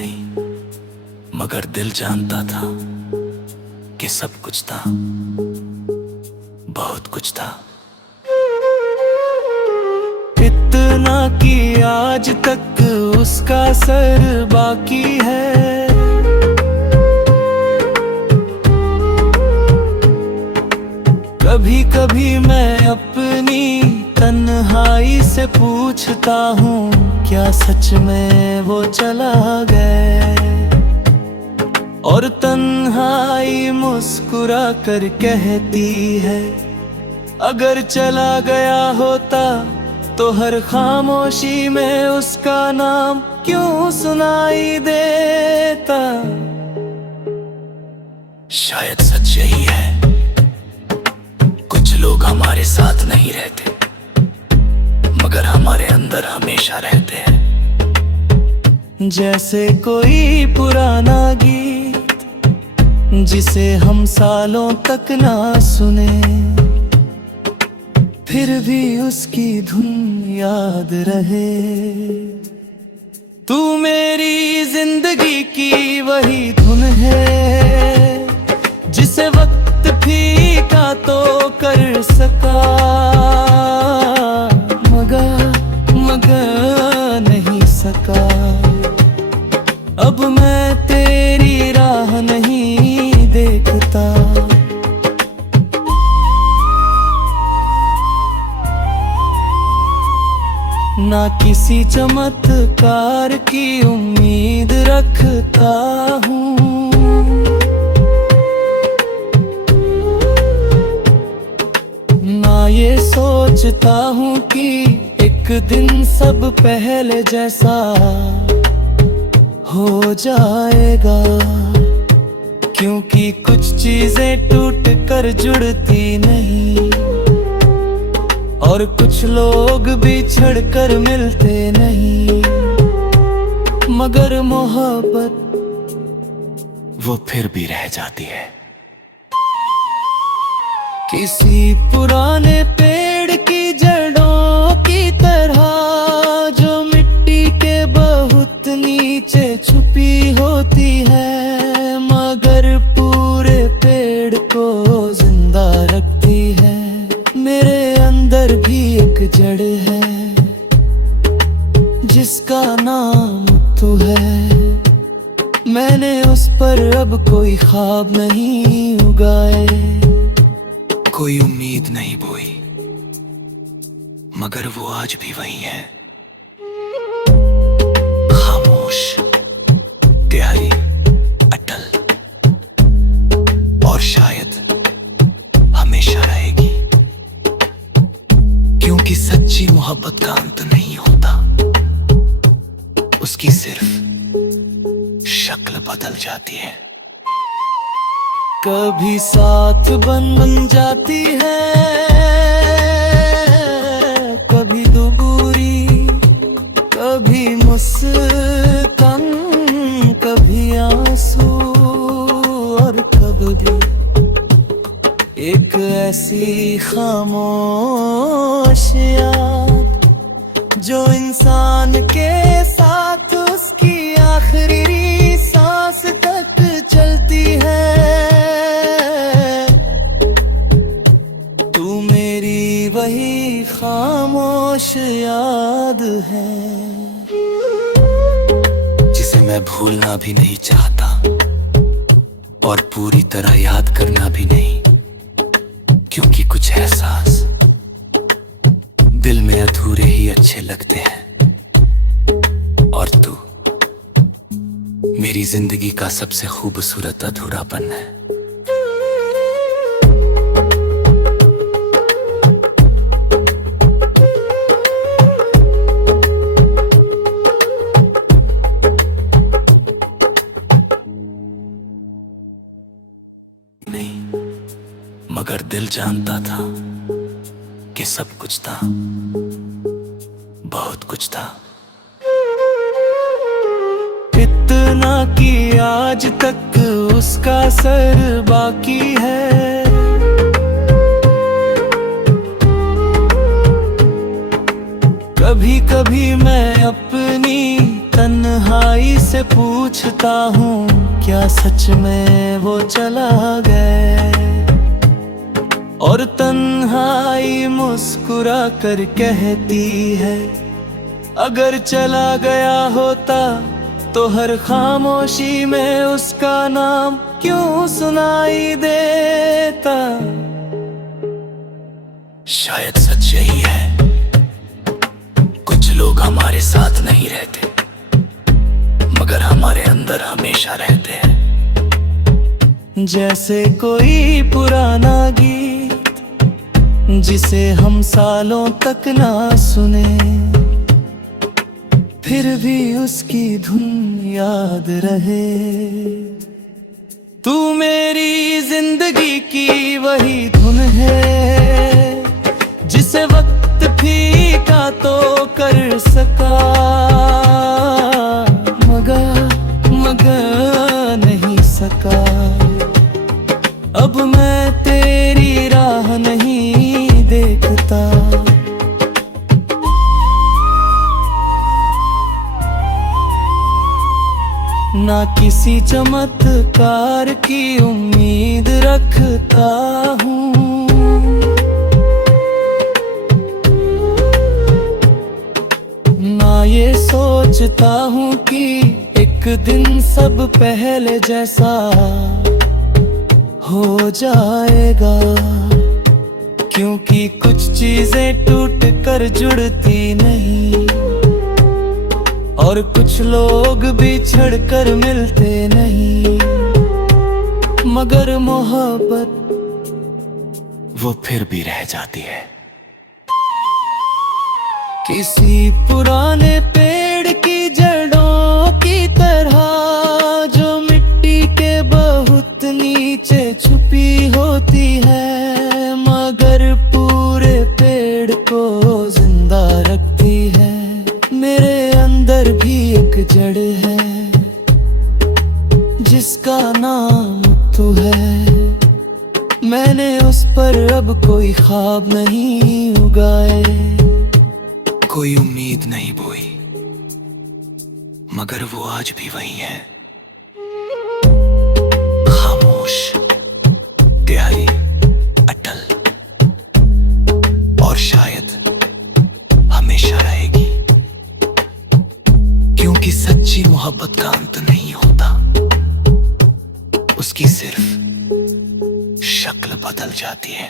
नहीं, मगर दिल जानता था कि सब कुछ था, बहुत कुछ था। इतना कि आज तक उसका सर बाकी है। कभी कभी मैं अपनी तन्हाई से पूछता हूँ, क्या सच में वो चला गया? और तन्हाई मुस्कुरा कर कहती है, अगर चला गया होता तो हर खामोशी में उसका नाम क्यों सुनाई देता। शायद सच यही है, कुछ लोग हमारे साथ नहीं रहते, मगर हमारे अंदर हमेशा रहते हैं। जैसे कोई पुराना गीत जिसे हम सालों तक ना सुने, फिर भी उसकी धुन याद रहे। तू मेरी जिंदगी की वही धुन है जिसे वक्त फीका तो कर सका, मगर नहीं सका। अब मैं तेरी राह नहीं देखता, ना किसी चमत्कार की उम्मीद रखता हूँ। ना ये सोचता हूँ कि एक दिन सब पहले जैसा हो जाएगा, क्योंकि कुछ चीजें टूट कर जुड़ती नहीं, और कुछ लोग बिछड़ कर मिलते नहीं, मगर मोहब्बत वो फिर भी रह जाती है। किसी पुराने पेड़ की जड़ों की तरह जो मिट्टी के बहुत नीचे छुपी होती है, मगर पूरे पेड़ को जिंदा रखती है। मेरे अंदर भी एक जड़ है जिसका नाम तू है। मैंने उस पर अब कोई ख्वाब नहीं उगाए, कोई उम्मीद नहीं बोई, मगर वो आज भी वही है, खामोश, प्यारी, अटल, और शायद हमेशा रहेगी। क्योंकि सच्ची मोहब्बत का अंत नहीं होता, उसकी सिर्फ शक्ल बदल जाती है। कभी साथ बन जाती है, कभी दूरी, कभी मुस्कान, कभी आंसू, और कभी एक ऐसी खामोश याद जो इंसान के साथ उसकी आखिरी सांस तक चलती है। तू मेरी वही खामोश याद है जिसे मैं भूलना भी नहीं चाहता और पूरी तरह याद करना भी नहीं, क्योंकि कुछ एहसास दिल में अधूरे ही अच्छे लगते हैं, और तू मेरी जिंदगी का सबसे खूबसूरत अधूरापन है। नहीं, मगर दिल जानता था कि सब कुछ था, बहुत कुछ था। इतना कि आज तक उसका सर बाकी है। कभी कभी मैं अपनी तन्हाई से पूछता हूँ, क्या सच में वो चला गया? और तन्हाई मुस्कुरा कर कहती है, अगर चला गया होता तो हर खामोशी में उसका नाम क्यों सुनाई देता? शायद सच यही है, कुछ लोग हमारे साथ नहीं रहते, मगर हमारे अंदर हमेशा रहते हैं। जैसे कोई पुराना गीत जिसे हम सालों तक ना सुने, फिर भी उसकी धुन याद रहे। तू मेरी जिंदगी की वही धुन है जिसे वक्त फीका तो कर सका, मगर नहीं सका। अब मैं तेरी राह नहीं देखता, ना किसी चमत्कार की उम्मीद रखता हूँ। ना ये सोचता हूँ कि एक दिन सब पहले जैसा हो जाएगा, क्योंकि कुछ चीजें टूट कर जुड़ती नहीं, और कुछ लोग बिछड़ कर मिलते नहीं, मगर मोहब्बत वो फिर भी रह जाती है। किसी पुराने पेड़ की जड़ों की तरह जो मिट्टी के बहुत नीचे छुपी होती है, मगर पूरे पेड़ को जिंदा रखती है। मेरे अंदर भी एक जड़ है जिसका नाम तू है। मैंने उस पर अब कोई ख्वाब नहीं उगाए, कोई उम्मीद नहीं बोई, मगर वो आज भी वही है, खामोश, गहरी, अटल, और शायद हमेशा रहेगी। क्योंकि सच्ची मोहब्बत का अंत नहीं होता, उसकी सिर्फ शक्ल बदल जाती है।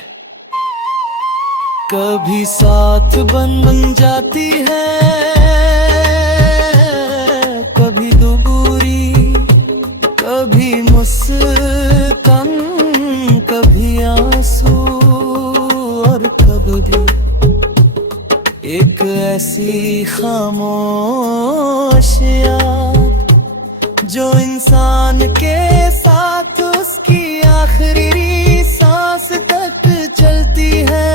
कभी साथ बन जाती है, कभी दूरी, कभी मुस्कान, कभी आंसू, और कभी एक ऐसी खामोश याद जो इंसान के साथ उसकी आखिरी सांस तक चलती है।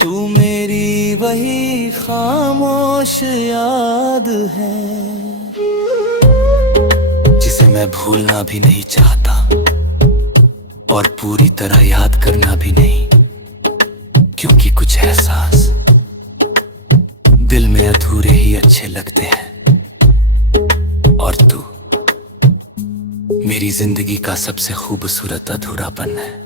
तू मेरी वही खामोश याद है जिसे मैं भूलना भी नहीं चाहता और पूरी तरह याद करना भी नहीं, क्योंकि कुछ एहसास दिल में अधूरे ही अच्छे लगते हैं। और तू मेरी जिंदगी का सबसे खूबसूरत अधूरापन है।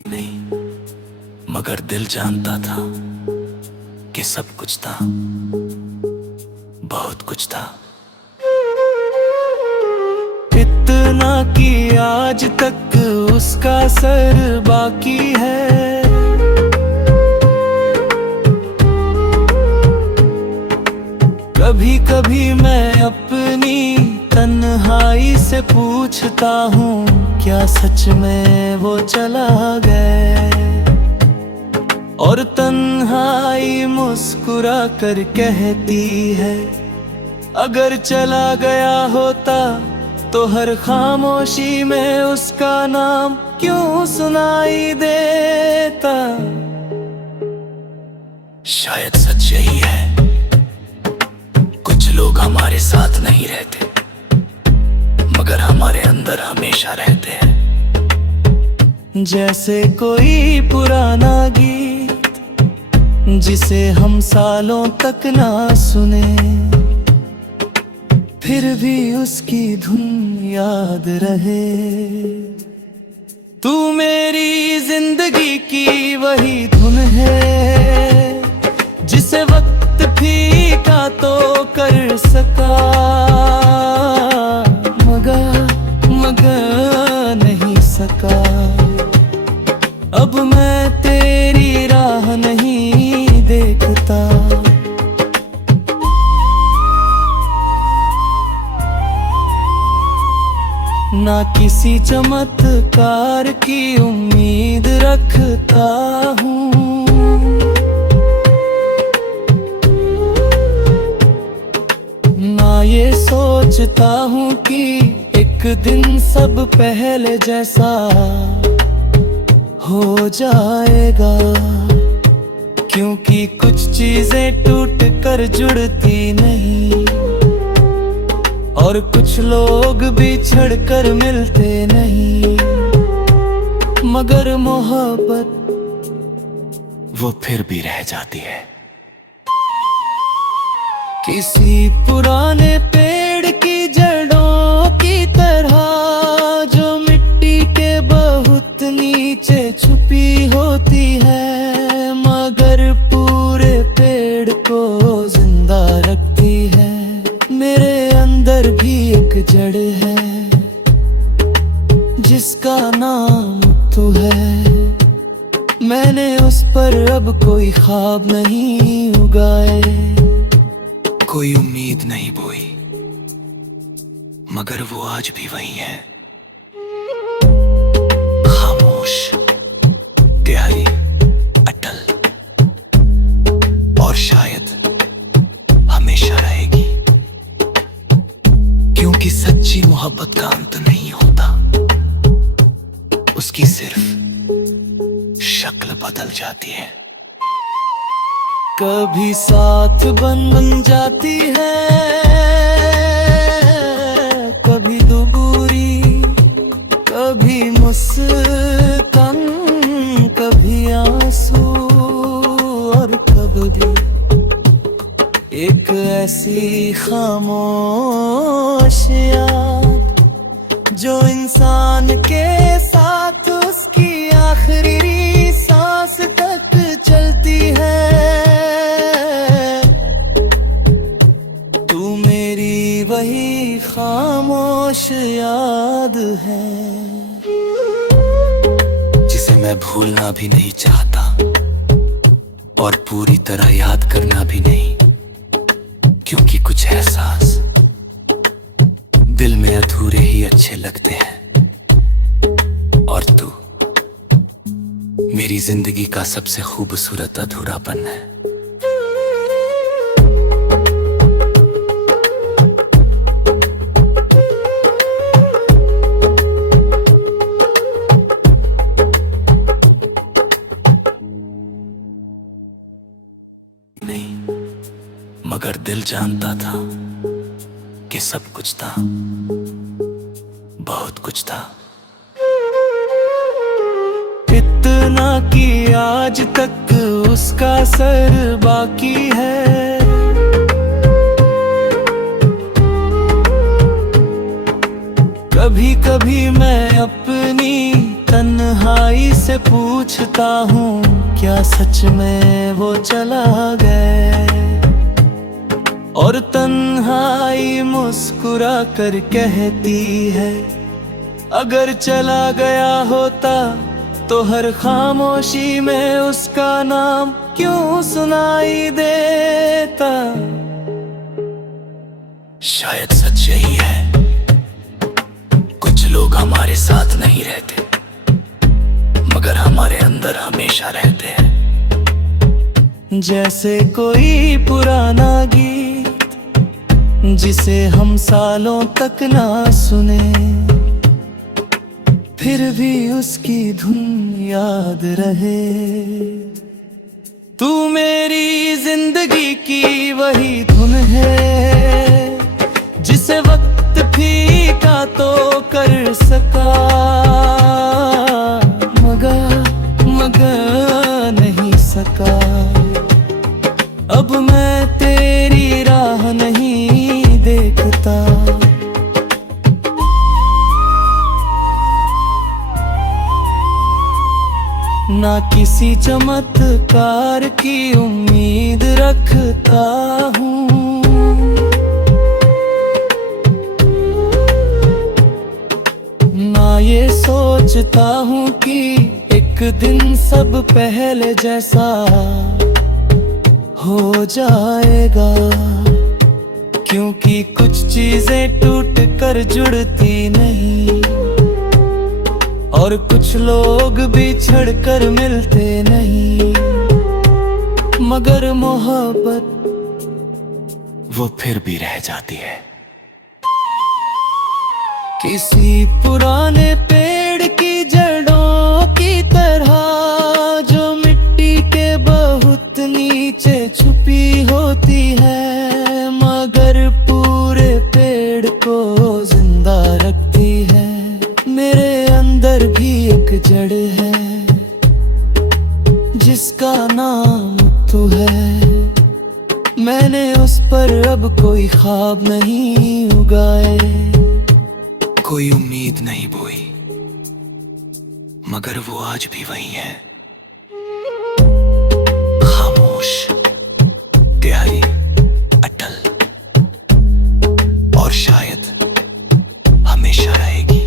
नहीं, मगर दिल जानता था कि सब कुछ था, बहुत कुछ था। इतना कि आज तक उसका सर बाकी है। कभी कभी मैं अपनी तन्हाई से पूछता हूँ, क्या सच में वो चला गया? और तन्हाई मुस्कुरा कर कहती है, अगर चला गया होता तो हर खामोशी में उसका नाम क्यों सुनाई देता? शायद सच यही है, लोग हमारे साथ नहीं रहते, मगर हमारे अंदर हमेशा रहते हैं। जैसे कोई पुराना गीत जिसे हम सालों तक ना सुने, फिर भी उसकी धुन याद रहे। तू मेरी जिंदगी की वही धुन है जिसे वक्त फीका तो कर सका, मगर नहीं सका। अब मैं तेरी राह नहीं देखता, ना किसी चमत्कार की उम्मीद रखता हूँ। ना ये सोचता हूँ कि एक दिन सब पहले जैसा हो जाएगा, क्योंकि कुछ चीजें टूट कर जुड़ती नहीं और कुछ लोग बिछड़ कर मिलते नहीं, मगर मोहब्बत वो फिर भी रह जाती है। किसी पुराने पेड़ की जड़ों की तरह जो मिट्टी के बहुत नीचे छुपी होती है, मगर पूरे पेड़ को जिंदा रखती है। मेरे अंदर भी एक जड़ है जिसका नाम तू है। मैंने उस पर अब कोई ख्वाब नहीं उगाए, कोई उम्मीद नहीं बोई, मगर वो आज भी वही है, खामोश, प्यारी, अटल, और शायद हमेशा रहेगी। क्योंकि सच्ची मोहब्बत का अंत नहीं होता, उसकी सिर्फ शक्ल बदल जाती है। कभी साथ बन जाती है, कभी दूरी, कभी मुस्कान, कभी आंसू, और कभी एक ऐसी खामोश याद जो इंसान के साथ उसकी आखिरी सांस तक चलती है। तू मेरी वही खामोश याद है जिसे मैं भूलना भी नहीं चाहता और पूरी तरह याद करना भी नहीं, क्योंकि कुछ एहसास दिल में अधूरे ही अच्छे लगते हैं। और तू मेरी जिंदगी का सबसे खूबसूरत अधूरापन है। नहीं, मगर दिल जानता था कि सब कुछ था, बहुत कुछ था। इतना कि आज तक उसका सर बाकी है। कभी कभी मैं अपनी तन्हाई से पूछता हूँ, क्या सच में वो चला गया? और तन्हाई मुस्कुरा कर कहती है, अगर चला गया होता तो हर खामोशी में उसका नाम क्यों सुनाई देता। शायद सच यही है, कुछ लोग हमारे साथ नहीं रहते, मगर हमारे अंदर हमेशा रहते हैं। जैसे कोई पुराना गीत जिसे हम सालों तक ना सुने, फिर भी उसकी धुन याद रहे। तू मेरी जिंदगी की वही धुन है ना किसी चमत्कार की उम्मीद रखता हूँ। ना ये सोचता हूँ कि एक दिन सब पहले जैसा हो जाएगा, क्योंकि कुछ चीजें टूट कर जुड़ती नहीं और कुछ लोग बिछड़ कर मिलते नहीं, मगर मोहब्बत वो फिर भी रह जाती है। किसी पुराने पेड़ की जड़ों की तरह जो मिट्टी के बहुत नीचे छुपी होती है, मगर पूरे पेड़ को जिंदा रखती है। मेरे अंदर भी एक जड़ है जिसका नाम तू है। मैंने उस पर अब कोई ख्वाब नहीं उगाए, कोई उम्मीद नहीं बोई, मगर वो आज भी वही है, खामोश, गहरी, अटल, और शायद हमेशा रहेगी।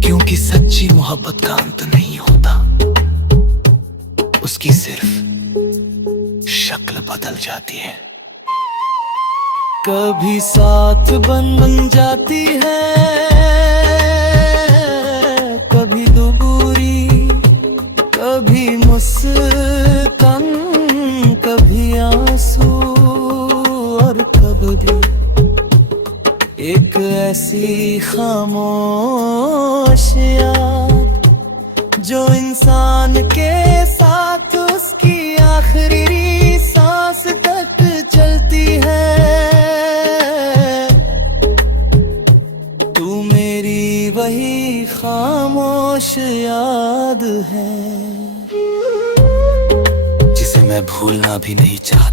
क्योंकि सच्ची मोहब्बत का अंत नहीं होता, उसकी सिर्फ शक्ल बदल जाती है। कभी साथ बन जाती है, कभी दूरी, कभी मुस्कान, कभी आंसू, और कभी एक ऐसी खामोश याद जो इंसान के साथ उसकी आखिरी सांस तक चलती है। तू मेरी वही खामोश याद है जिसे मैं भूलना भी नहीं चाहता।